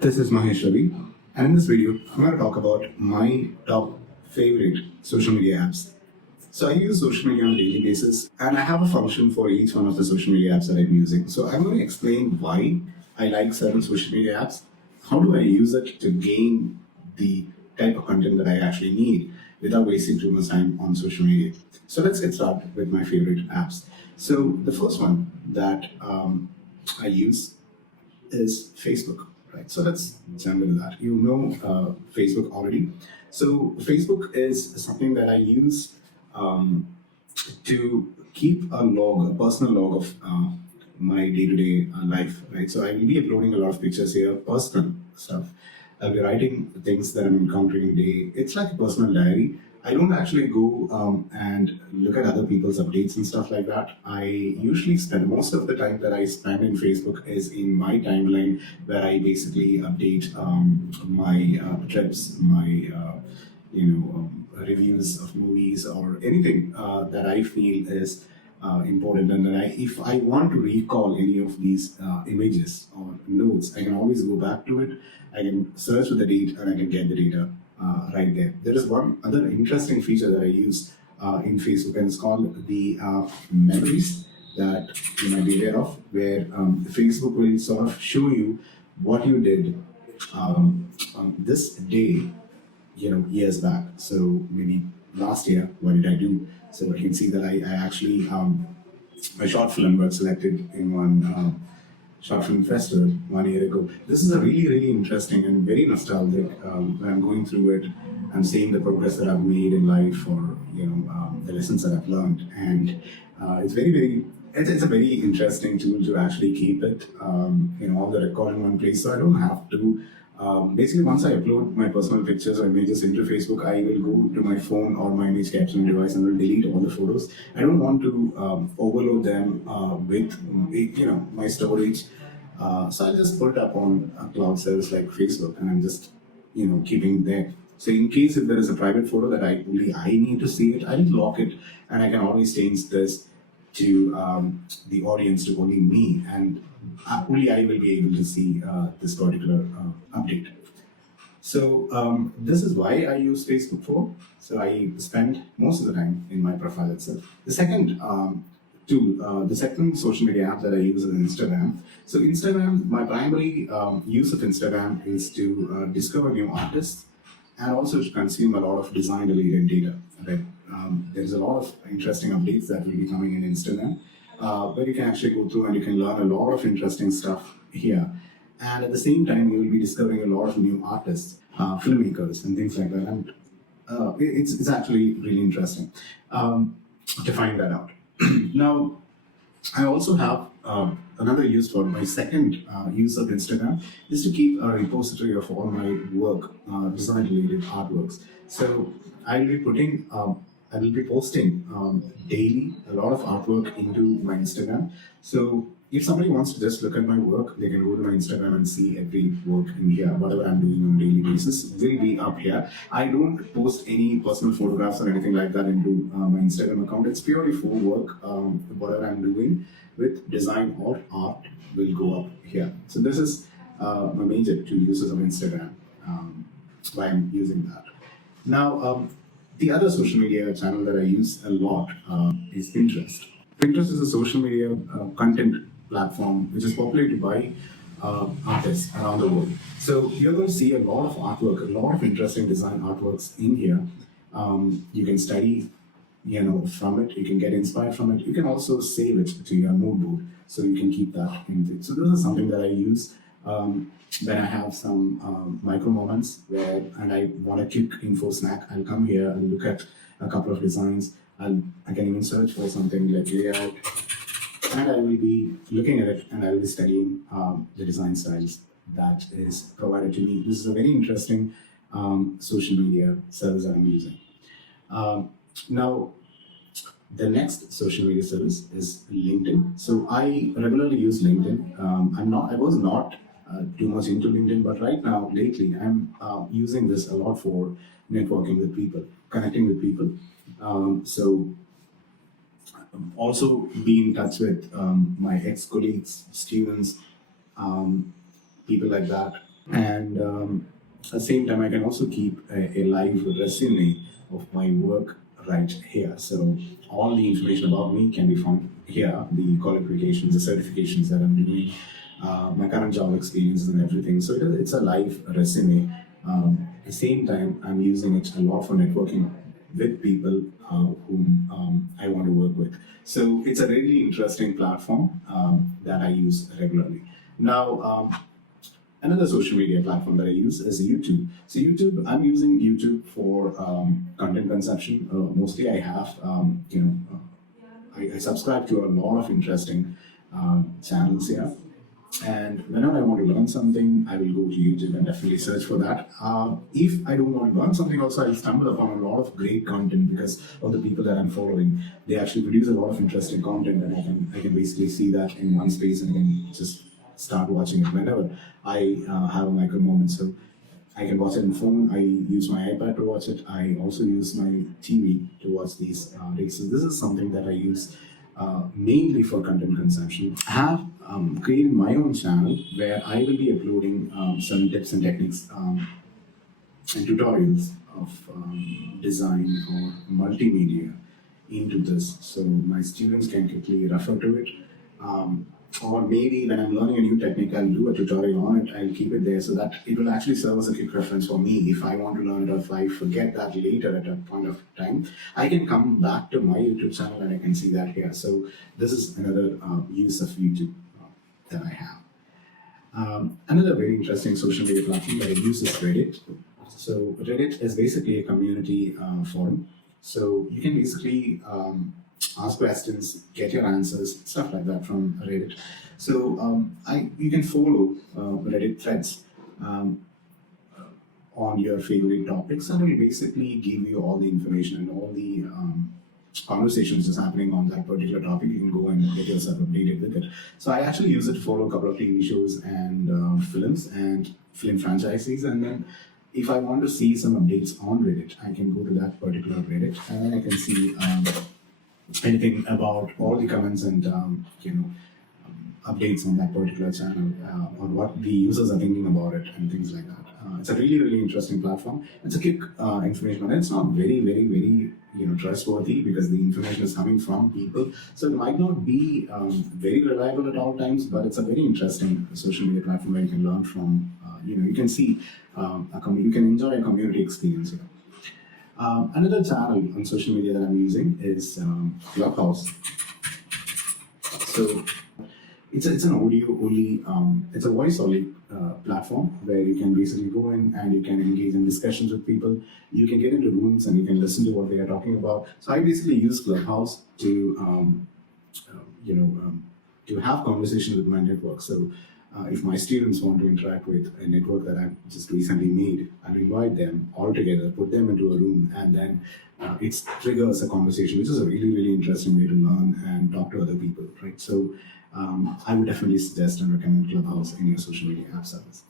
This is Mahesh Ravi, and in this video, I'm going to talk about my top favorite social media apps. So I use social media on a daily basis, and I have a function for each one of the social media apps that I'm using. So I'm going to explain why I like certain social media apps, how do I use it to gain the type of content that I actually need without wasting too much time on social media. So let's get started with my favorite apps. So the first one that I use is Facebook, right? So let's jump into that. You know Facebook already. So Facebook is something that I use um, to keep a log, a personal log of my day-to-day life, right? So I will be uploading a lot of pictures here, personal stuff. I'll be writing things that I'm encountering in a day. It's like a personal diary. I don't actually go and look at other people's updates and stuff like that. I usually spend most of the time that I spend in Facebook is in my timeline where I basically update my trips, my reviews of movies or anything that I feel is important. And then if I want to recall any of these images or notes, I can always go back to it. I can search for the date and I can get the data right there. There is one other interesting feature that I use in Facebook, and it's called the memories that you might be aware of, where Facebook will sort of show you what you did on this day, years back. So maybe last year, what did I do? So you can see that I actually my short film got selected in one short film festival 1 year ago. This is a really, really interesting and very nostalgic. When I'm going through it, I'm seeing the progress that I've made in life, or the lessons that I've learned, and it's very, very. It's a very interesting tool to actually keep it, all the record in one place. So I don't have to. Basically, once I upload my personal pictures or images into Facebook, I will go to my phone or my image capturing device and will delete all the photos. I don't want to overload them with, my storage. So I'll just put it up on a cloud service like Facebook, and I'm just, keeping it there. So in case if there is a private photo that I need to see it, I'll lock it, and I can always change this to the audience, to only me, and only I will be able to see this particular update. So this is why I use Facebook for. So I spend most of the time in my profile itself. The second the second social media app that I use is Instagram. So Instagram, my primary use of Instagram is to discover new artists and also to consume a lot of design-related data. Right? There's a lot of interesting updates that will be coming in Instagram, where you can actually go through and you can learn a lot of interesting stuff here. And at the same time, you will be discovering a lot of new artists, filmmakers, and things like that. And it's actually really interesting to find that out. Now, I also have another use for my second use of Instagram is to keep a repository of all my work, design-related artworks. So I will be posting daily a lot of artwork into my Instagram. So if somebody wants to just look at my work, they can go to my Instagram and see every work in here. Whatever I'm doing on a daily basis will be up here. I don't post any personal photographs or anything like that into my Instagram account. It's purely for work. Whatever I'm doing with design or art will go up here. So this is my major two uses of Instagram, why I'm using that. Now, the other social media channel that I use a lot is Pinterest. Pinterest is a social media content platform which is populated by artists around the world. So you're going to see a lot of artwork, a lot of interesting design artworks in here. You can study, from it. You can get inspired from it. You can also save it to your mood board, so you can keep that in it. So this is something that I use when I have some micro moments and I want a quick info snack. I'll come here and look at a couple of designs. I can even search for something like layout, and I will be looking at it and I will be studying the design styles that is provided to me. This is a very interesting social media service that I'm using. Now, the next social media service is LinkedIn. So I regularly use LinkedIn. I was not too much into LinkedIn, but right now, lately, I'm using this a lot for networking with people, connecting with people. So also be in touch with my ex-colleagues, students, people like that. And at the same time, I can also keep a live resume of my work right here. So all the information about me can be found here: the qualifications, the certifications that I'm doing, my current job experiences, and everything. So it's a live resume. At the same time, I'm using it a lot for networking with people whom I want to work with. So it's a really interesting platform that I use regularly. Now, another social media platform that I use is YouTube. So YouTube, I'm using YouTube for content consumption. Mostly, I have I subscribe to a lot of interesting channels here. And whenever I want to learn something, I will go to YouTube and definitely search for that. If I don't want to learn something, also I'll stumble upon a lot of great content because of the people that I'm following. They actually produce a lot of interesting content, and I can basically see that in one space, and I can just start watching it whenever I have a micro moment. So I can watch it on phone. I use my iPad to watch it. I also use my TV to watch these races. This is something that I use mainly for content consumption. I have created my own channel where I will be uploading some tips and techniques and tutorials of design or multimedia into this, so my students can quickly refer to it. Or maybe when I'm learning a new technique, I'll do a tutorial on it. I'll keep it there so that it will actually serve as a quick reference for me. If I want to learn it or if I forget that later at a point of time, I can come back to my YouTube channel and I can see that here. So this is another use of YouTube that I have. Another very interesting social media platform that I use is Reddit. So Reddit is basically a community forum. So you can basically ask questions, get your answers, stuff like that from Reddit. So you can follow Reddit threads on your favorite topics, and it will basically give you all the information and all the conversations that's happening on that particular topic. You can go and get yourself updated with it. So I actually use it to follow a couple of TV shows and films and film franchises, and then if I want to see some updates on Reddit, I can go to that particular Reddit and then I can see anything about all the comments and updates on that particular channel, on what the users are thinking about it and things like that. It's a really, really interesting platform. It's a quick information, and it's not very, very, very trustworthy because the information is coming from people. So it might not be very reliable at all times, but it's a very interesting social media platform where you can learn from. You can see you can enjoy a community experience here. Another channel on social media that I'm using is Clubhouse. So it's an audio only, it's a voice only platform where you can basically go in and you can engage in discussions with people. You can get into rooms and you can listen to what they are talking about. So I basically use Clubhouse to to have conversations with my network. So if my students want to interact with a network that I've just recently made, I'll invite them all together, put them into a room, and then it triggers a conversation, which is a really, really interesting way to learn and talk to other people, right? So I would definitely suggest and recommend Clubhouse in your social media app service.